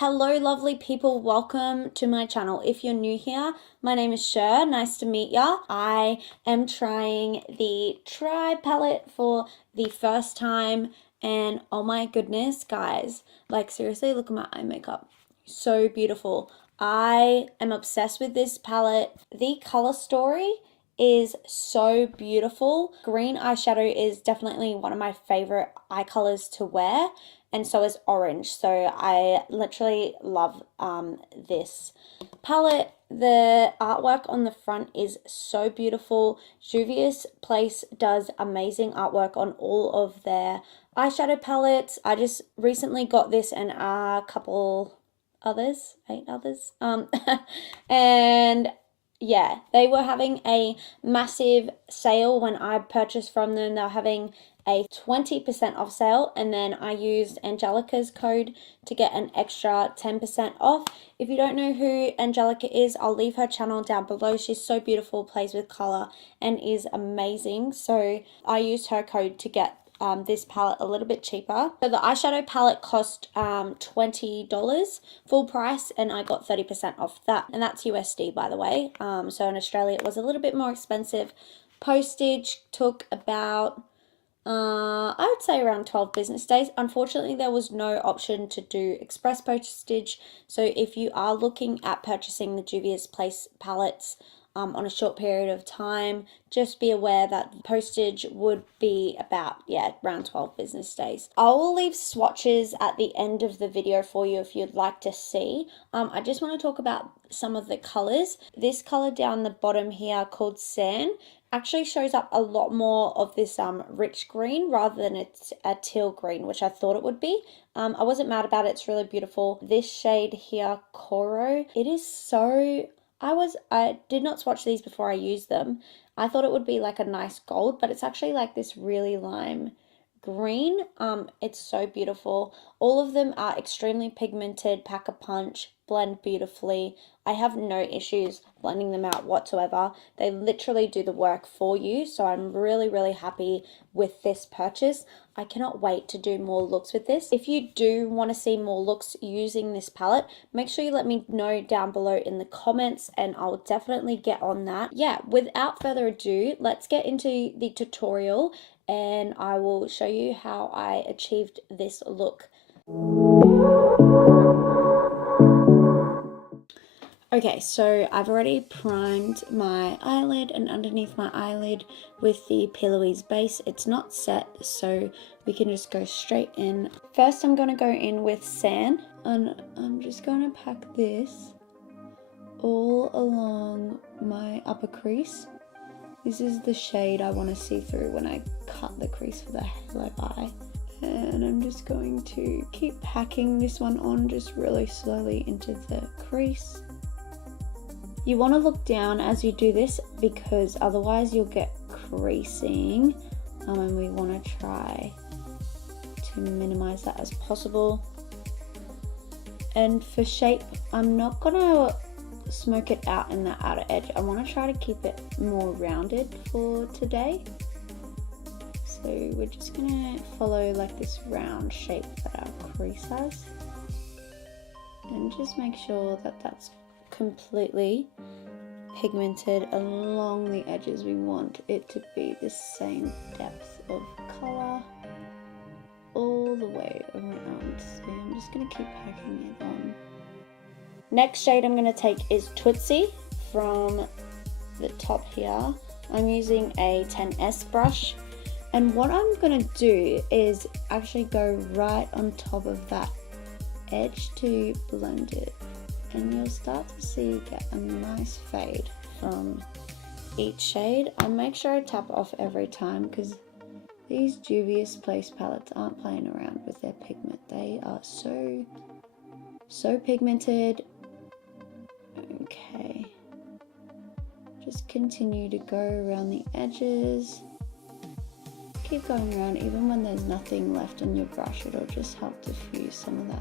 Hello lovely people, welcome to my channel. If you're new here, my name is Sher, nice to meet ya. I am trying the Try palette for the first time and oh my goodness guys, like seriously look at my eye makeup, so beautiful. I am obsessed with this palette. The color story is so beautiful. Green eyeshadow is definitely one of my favorite eye colors to wear, and so is orange. So I literally love this palette. The artwork on the front is so beautiful. Juvia's Place does amazing artwork on all of their eyeshadow palettes. I just recently got this and a couple others, 8 others. And yeah, they were having a massive sale when I purchased from them. They were having a 20% off sale, and then I used Angelica's code to get an extra 10% off. If you don't know who Angelica is, I'll leave her channel down below. She's so beautiful, plays with color, and is amazing. So I used her code to get this palette a little bit cheaper. So the eyeshadow palette cost $20 full price, and I got 30% off that, and that's USD by the way. So in Australia it was a little bit more expensive. Postage took about I would say around 12 business days. Unfortunately, there was no option to do express postage. So if you are looking at purchasing the Juvia's Place palettes on a short period of time, just be aware that postage would be about, around 12 business days. I will leave swatches at the end of the video for you if you'd like to see. I just want to talk about some of the colors. This color down the bottom here called Sand actually shows up a lot more of this rich green rather than it's a teal green, which I thought it would be. I wasn't mad about it. It's really beautiful. This shade here, Coro, it is so... I did not swatch these before I used them. I thought it would be like a nice gold, but it's actually like this really lime green. It's so beautiful. All of them are extremely pigmented, pack a punch, blend beautifully. I have no issues blending them out whatsoever. They literally do the work for you, so I'm really happy with this purchase. I cannot wait to do more looks with this. If you do want to see more looks using this palette, make sure you let me know down below in the comments and I'll definitely get on that. Yeah, without further ado, let's get into the tutorial and I will show you how I achieved this look. Okay, so I've already primed my eyelid and underneath my eyelid with the Plouise Base. It's not set, so we can just go straight in. First, I'm going to go in with Sand, and I'm just going to pack this all along my upper crease. This is the shade I want to see through when I cut the crease for the halo eye. And I'm just going to keep packing this one on just really slowly into the crease. You want to look down as you do this because otherwise you'll get creasing, and we want to try to minimize that as possible. And for shape, I'm not going to smoke it out in the outer edge. I want to try to keep it more rounded for today. So we're just going to follow like this round shape that our crease has. And just make sure that that's completely pigmented along the edges. We want it to be the same depth of color all the way around. So I'm just going to keep packing it on. Next shade I'm going to take is Tootsie from the top here. I'm using a 10S brush, and what I'm going to do is actually go right on top of that edge to blend it. And you'll start to see get a nice fade from each shade. I'll make sure I tap off every time because these Juvia's Place palettes aren't playing around with their pigment. They are so pigmented. Okay. Just continue to go around the edges. Keep going around even when there's nothing left on your brush. It'll just help diffuse some of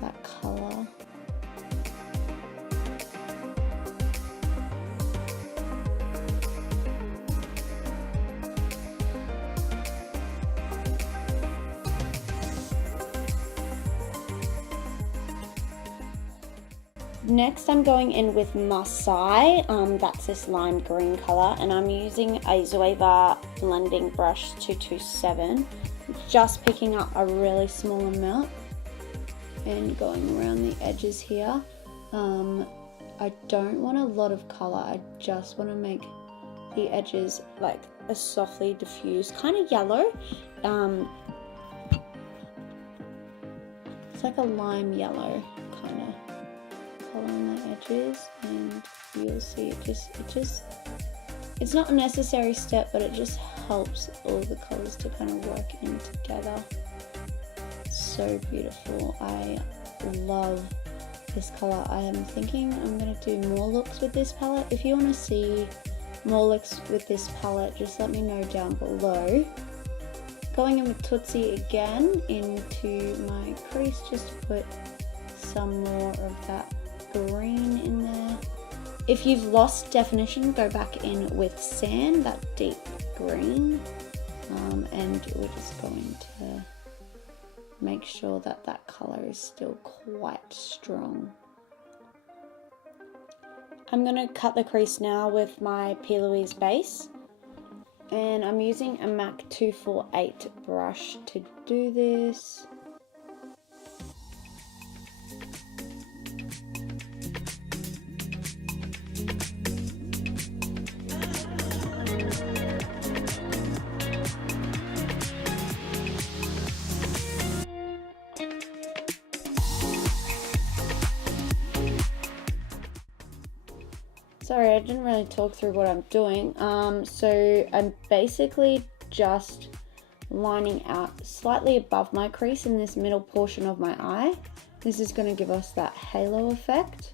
that color. Next I'm going in with Marseille, that's this lime green color, and I'm using a Zoeva blending brush 227, just picking up a really small amount and going around the edges here. I don't want a lot of color, I just want to make the edges like a softly diffused kind of yellow. It's like a lime yellow kind of color on the edges, and you'll see it's not a necessary step, but it just helps all the colors to kind of work in together. So beautiful. I love this color. I am thinking I'm going to do more looks with this palette. If you want to see more looks with this palette, just let me know down below. Going in with Tootsie again into my crease, just to put some more of that green in there. If you've lost definition, go back in with Sand, that deep green, and we're just going to make sure that that color is still quite strong. I'm going to cut the crease now with my Plouise Base, and I'm using a MAC 248 brush to do this. Sorry, I didn't really talk through what I'm doing. So I'm basically just lining out slightly above my crease in this middle portion of my eye. This is going to give us that halo effect.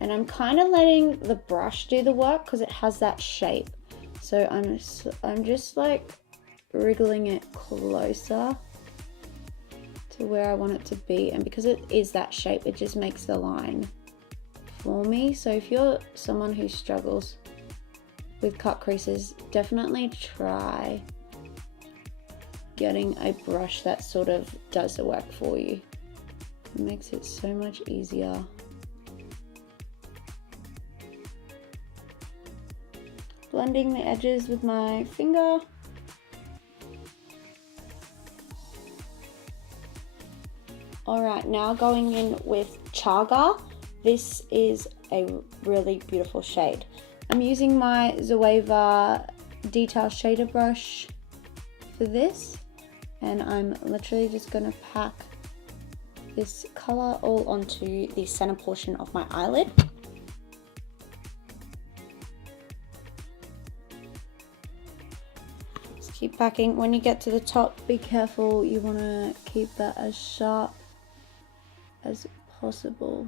And I'm kind of letting the brush do the work because it has that shape. So I'm just like wriggling it closer to where I want it to be, and because it is that shape, it just makes the line for me. So if you're someone who struggles with cut creases, definitely try getting a brush that sort of does the work for you. It makes it so much easier. Blending the edges with my finger. Alright, now going in with Chaga. This is a really beautiful shade. I'm using my Zoeva detail shader brush for this, and I'm literally just going to pack this color all onto the center portion of my eyelid. Just keep packing. When you get to the top, be careful, you want to keep that as sharp as possible.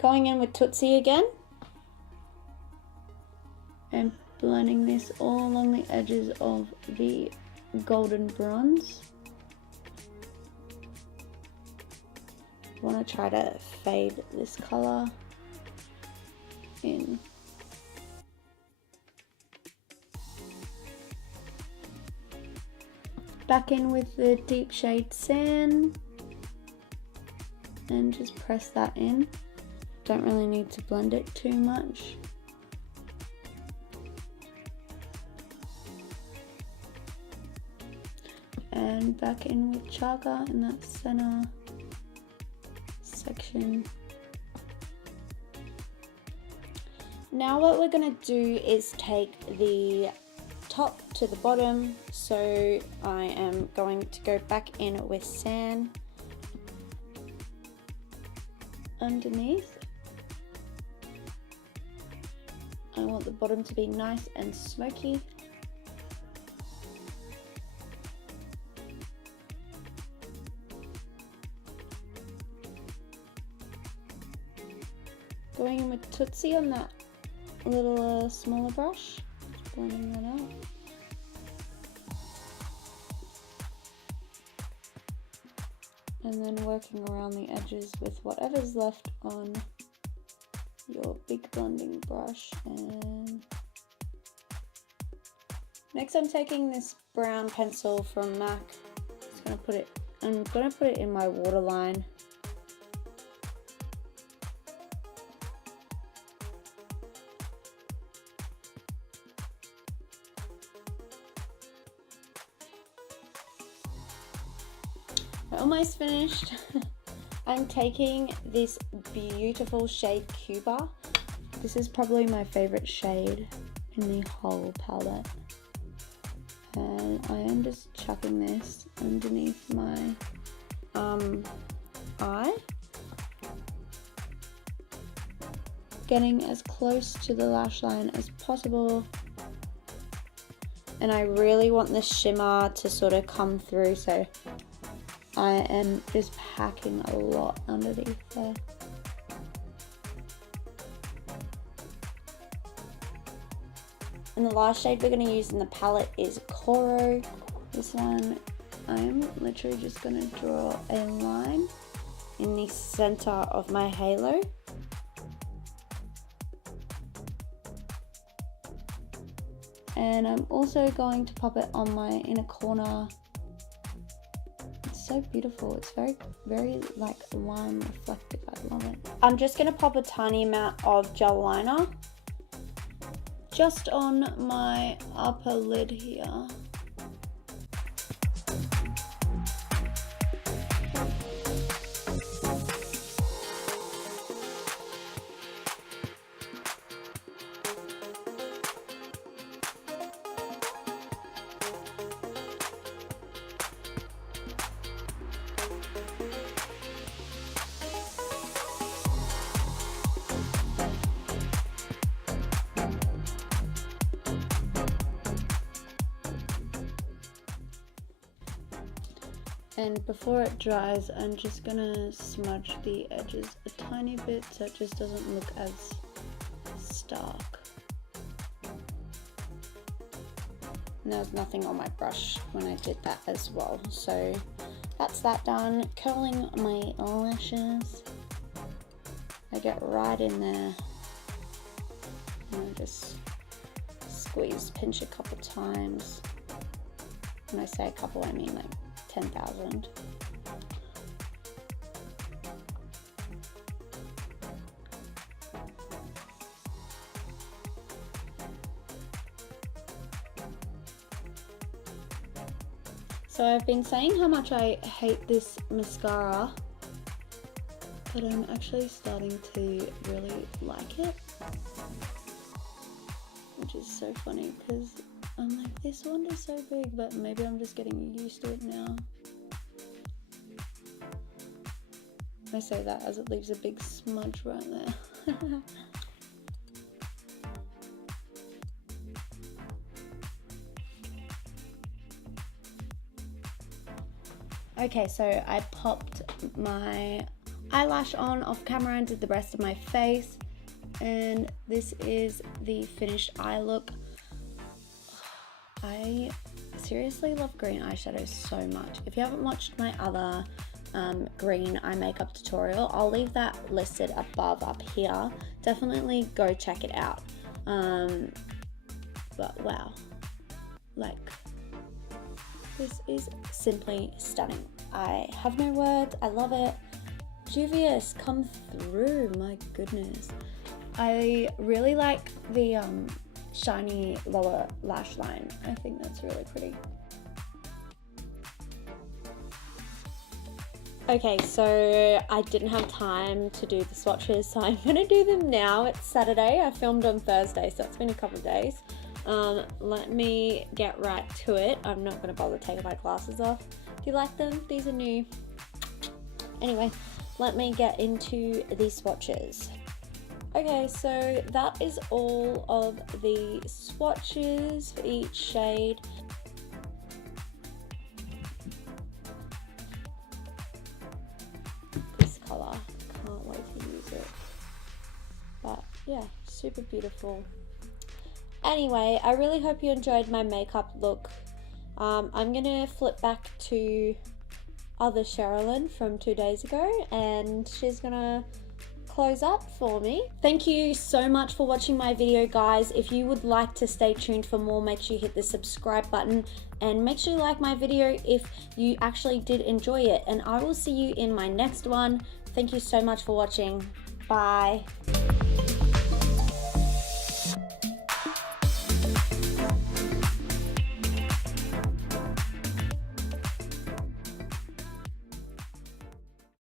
Going in with Tootsie again and blending this all along the edges of the golden bronze. I want to try to fade this color in. Back in with the deep shade Sand and just press that in. Don't really need to blend it too much. And back in with Chaga in that center section. Now what we're going to do is take the top to the bottom, so I am going to go back in with Sand underneath. I want the bottom to be nice and smoky. Going in with Tootsie on that little smaller brush, just blending that out. And then working around the edges with whatever's left on your big blending brush and Next I'm taking this brown pencil from MAC. I'm gonna put it in my waterline. We're almost finished. I'm taking this beautiful shade Cuba. This is probably my favorite shade in the whole palette. And I am just chucking this underneath my eye. Getting as close to the lash line as possible. And I really want the shimmer to sort of come through, so I am just packing a lot underneath there. And the last shade we're going to use in the palette is Coral. This one, I'm literally just going to draw a line in the center of my halo. And I'm also going to pop it on my inner corner. It's so beautiful. It's very like lime reflective. I love it. I'm just going to pop a tiny amount of gel liner just on my upper lid here. And before it dries, I'm just gonna smudge the edges a tiny bit so it just doesn't look as stark. And there was nothing on my brush when I did that as well. So that's that done. Curling my lashes. I get right in there. And I just squeeze, pinch a couple times. When I say a couple, I mean like 10,000. So I've been saying how much I hate this mascara, but I'm actually starting to really like it, which is so funny because I'm like, this one is so big, but maybe I'm just getting used to it now. I say that as it leaves a big smudge right there. Okay, so I popped my eyelash on off camera and did the rest of my face, and this is the finished eye look. I seriously love green eyeshadow so much. If you haven't watched my other green eye makeup tutorial, I'll leave that listed above up here. Definitely go check it out. But wow, like, this is simply stunning. I have no words. I love it. Juvia's come through, my goodness. I really like the shiny lower lash line. I think that's really pretty. Okay, so I didn't have time to do the swatches, so I'm gonna do them now. It's Saturday. I filmed on Thursday, so it's been a couple of days. Let me get right to it. I'm not gonna bother taking my glasses off. Do you like them? These are new. Anyway, let me get into the swatches. Okay, so that is all of the swatches for each shade. This color, can't wait to use it. But yeah, super beautiful. Anyway, I really hope you enjoyed my makeup look. I'm gonna flip back to other Sherilyn from 2 days ago, and she's gonna close up for me. Thank you so much for watching my video, guys. If you would like to stay tuned for more, make sure you hit the subscribe button and make sure you like my video if you actually did enjoy it. And I will see you in my next one. Thank you so much for watching. Bye.